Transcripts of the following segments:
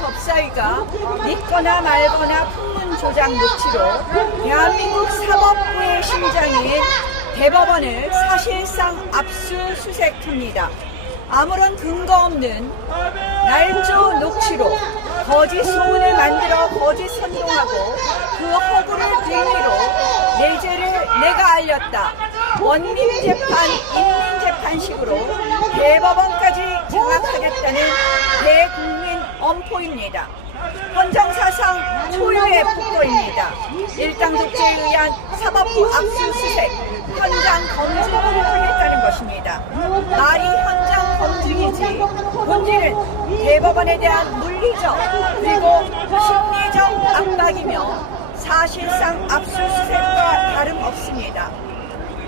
법사위가 믿거나 말거나 풍문 조작 녹취로 대한민국 사법부의 심장인 대법원을 사실상 압수수색합니다. 아무런 근거 없는 날조 녹취로 거짓 소문을 만들어 거짓 선동하고 그 허구를 빌미로 내죄를 내가 알렸다. 원민재판, 인민재판식으로 대법원까지 장악하겠다는 대국민 엄포입니다. 헌정사상 초유의 폭거입니다. 일당 독재에 의한 사법부 압수수색, 현장 검증을 하겠다는 것입니다. 말이 현장 검증이지 본질은 대법원에 대한 물리적 그리고 심리적 압박이며 사실상 압수수색과 다름없습니다.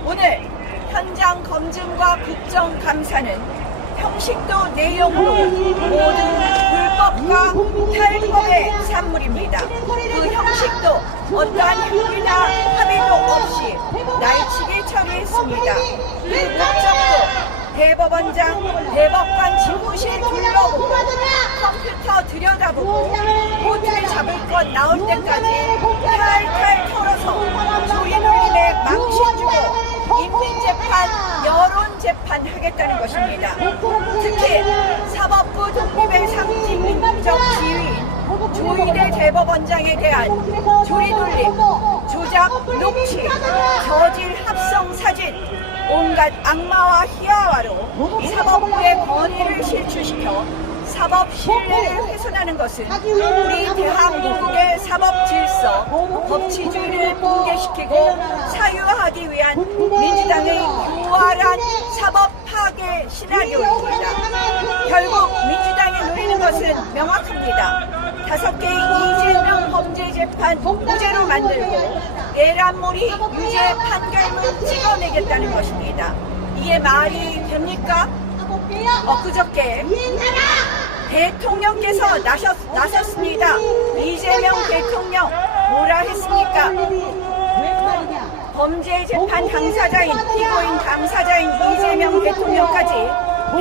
오늘 현장 검증과 국정감사는 형식도 내용도 모든 불법과 탈법의 산물입니다. 그 형식도 어떠한 협의나 합의도 없이 날치기 처리했습니다. 그 목적도 대법원장, 대법관 집무실 둘러보고 컴퓨터 들여다보고 호텔 잡을 것 나올 때까지 하겠다는 것입니다. 특히 사법부 독립의 상징적 지위인 조희대 대법원장에 대한 조리 돌림, 조작, 녹취, 저질 합성 사진, 온갖 악마와 희화화로 사법부의 권위를 실추시켜 사법 신뢰를 훼손하는 것은 우리 대한민국의 사법 질서, 법치주의를 붕괴시키고 사유하기 위한 민주당의 유활한 사법 파괴 시나리오입니다. 결국 민주당이 노리는 것은 명확합니다. 다섯 개의 이재명 범죄 재판 무죄로 만들고 내란몰이 유죄 판결문 찍어내겠다는 것입니다. 이게 말이 됩니까? 엊그저께 대통령께서 나셨, 나섰습니다. 이재명 대통령 뭐라 했습니까? 범죄 재판 당사자인 피고인 당사자인 이재명 대통령까지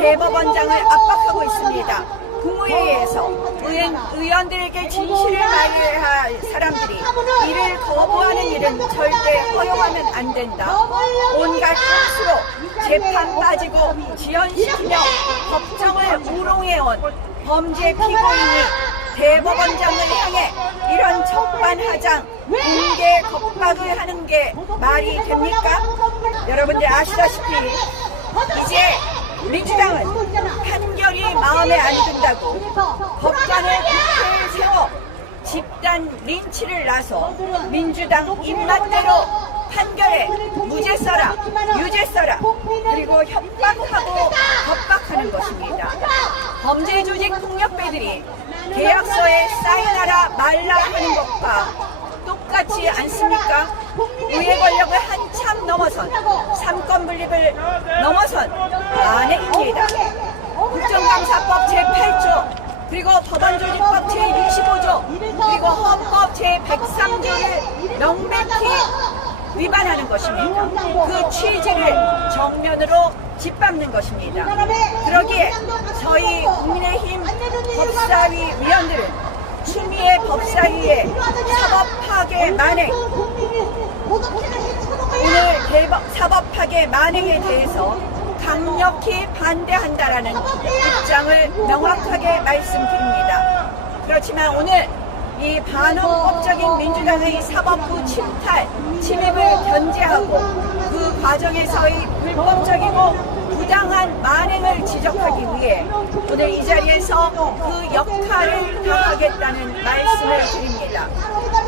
대법원장을 압박하고 있습니다. 국무회의에서 의원, 의원들에게 진실을 말해야 할 사람들이 이를 거부하는 일은 절대 허용하면 안 된다. 온갖 꼼수로 재판 빠지고 지연시키며 법정을 우롱해온 범죄 피고인이 대법원장을 향해 이런 적반하장 공개 겁박을 하는 게 말이 됩니까? 여러분들 아시다시피 이제 민주당은 판결이 마음에 안 든다고 법관을 국회에 세워 집단 린치를 나서 민주당 입맛대로 판결에 무죄 써라, 유죄 써라, 그리고 협박하고 협박하는 것입니다. 범죄 조직 폭력배들이 계약서에 사인하라 말라 하는 것과 똑같지 않습니까? 우회 권력을 한참 넘어선 삼권 분립을 넘어선 안행입니다. 국정감사법 제8조 그리고 법원조직법 제65조 그리고 헌법 제103조를 명백히 위반하는 것입니다. 그 취지를 정면으로 짓밟는 것입니다. 그러기에 법사위 위원들은 추미애 법사위의 사법 파괴 만행 오늘 대법 사법 파괴 만행에 대해서 강력히 반대한다라는 입장을 명확하게 말씀드립니다. 그렇지만 오늘 이 반헌법적인 민주당의 사법부 침탈, 침입을 견제하고 그 과정에서의 불법적이고 부당한 만행을 지적하기 위해 오늘 이 자리에서 그 역할을 다하겠다는 말씀을 드립니다.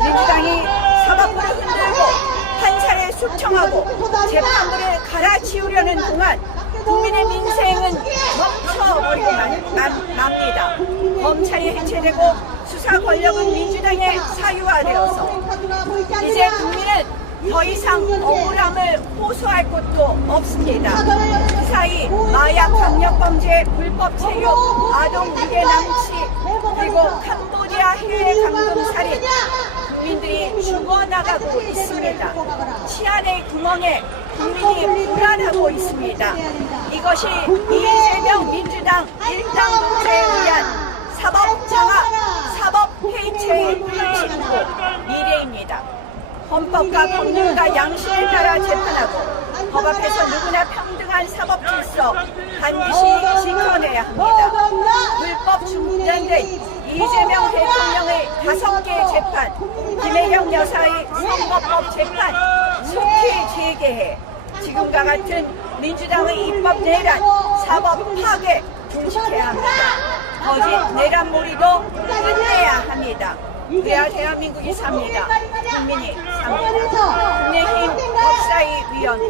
민주당이 사법부를 흔들고 판사를 숙청하고 재판부를 갈아치우려는 동안 국민의 민생은 멈춰버리고 맙니다. 검찰이 해체되고 수사 권력은 민주당에 사유화되어서 이제 더 이상 억울함을 호소할 곳도 없습니다. 그 사이 마약 강력범죄 불법 체육, 아동 위계 낭치, 그리고 캄보디아 해외 강동 살인, 국민들이 죽어나가고 있습니다. 치안의 구멍에 국민이 불안하고 있습니다. 이것이 이재명 민주당 일당 독재에 의한 사법 장악, 사법 해체의 불신고 미래입니다. 헌법과 법률과 양심에 따라 재판하고 법 앞에서 누구나 평등한 사법 질서 반드시 지켜내야 합니다. 불법 중단된 이재명 대통령의 다섯 개 재판, 김혜경 여사의 선거법 재판 속히 재개해 지금과 같은 민주당의 입법 내란, 사법 파괴 중지해야 합니다. 거짓 내란 몰이도 끝내야 합니다. 그래야 대한민국이 삽니다. 국민이 삽니다. 국민의힘 법사위 위원